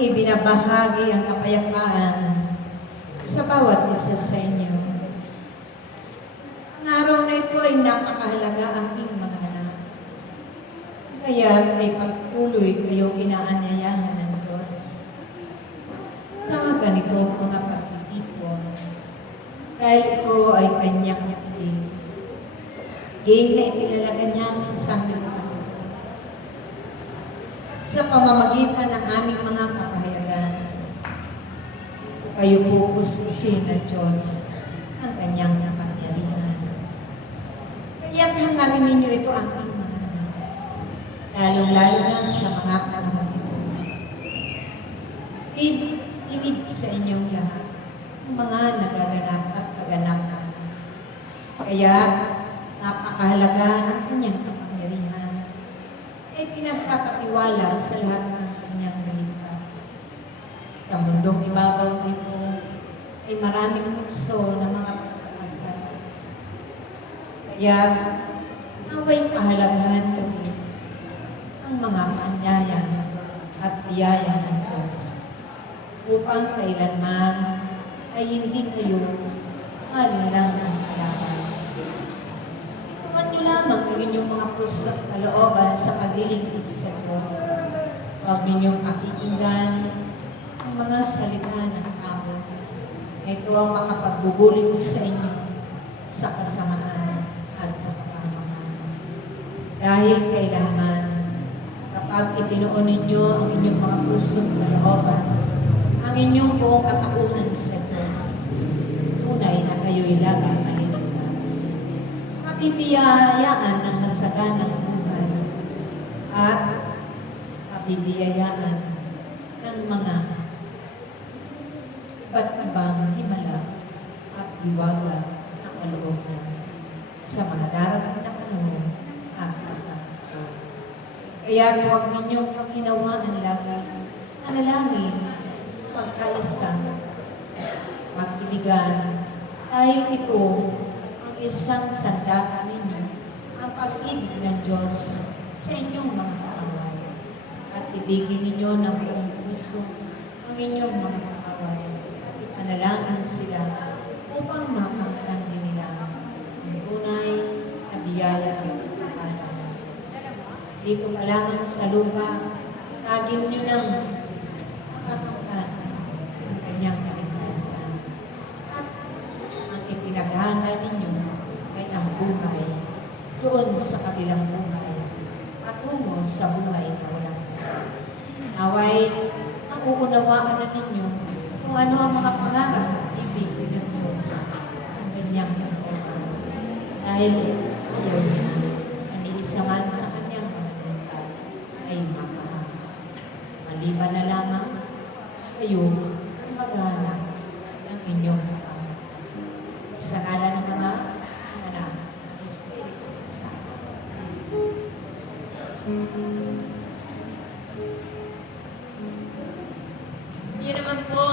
ibinabahagi ang kapayapaan sa bawat isa sa inyo. Ang araw na ito ay napakahalaga ang aking mga anak. Kaya ay patuloy kayong inaanyayahan ng Diyos sa mga ganito mga pagtitipon dahil ito ay kanyang piling. Hingin na itinalaga niya sa sanglibutan. Sa pamamagitan ng aming mga kapahayagan, kayo po puspusin ng Diyos ang kanyang kapangyarihan. Kaya't hangarin ninyo ito ang aking mga anak, lalong-lalo na sa mga panahon ito. Ibig sa inyong lahat ang mga nagaganap at kaganapan. Kaya napakahalaga ng kanyang kapangyarihan ay pinagkakatiwala sa lahat ng kanyang balita. Sa mundong ibabaw nito ay maraming tukso ng mga pagkakasal. Kaya naway pahalagahan ulit ang mga paanyaya at biyaya ng Diyos upang kailanman ay hindi kayo malinlang ng kalaban. Itungan nyo lamang ang inyong mga puso at kalooban sa paglilingkod sa Diyos. Huwag ninyong pakikinggan ang mga salita ng tao. Ito ang makapagbubulig sa inyo sa kasamaan at sa kapamahan. Dahil kailanman, kapag itinuon ninyo ang inyong mga puso at kalooban, ang inyong buong katauhan sa Diyos, tunay na kayo'y laging maliligtas. Mabibiyayaan ng masaganang buhay at mabibiyayaan ng mga iba't ibang himala at diwaga ng kalooban sa mga darating na panahon at pagkakataon. Kaya huwag ninyong paghinawaan lagi ang nalangin, pagkaisa, magkiligan, dahil ito ang isang sandakan Diyos sa inyong mga kaaway at ibigin ninyo ng buong puso ang inyong mga kaaway at ipanalangin sila upang makamtan din nila ang tunay na biyaya ng pagpapala ng Diyos. Dito pa lamang sa lupa, tagin nyo ng makakamtan ang kanyang kaligtasan at ang ipinaghahandaan ninyo ay ang buhay doon sa kabilang buhay patungo sa buhay na walang hanggan. Naway, ang uunawaan na ninyo kung ano ang mga pangarap at ibig ng Diyos ang kanyang pagkakas. Dahil ayaw niya na niisa man sa kanyang pagkakas ay mapahal. Maliban na lamang kayo ang maghanap ng inyong pangarap. Sa ngalan ng mga anak, Espiritu Santo.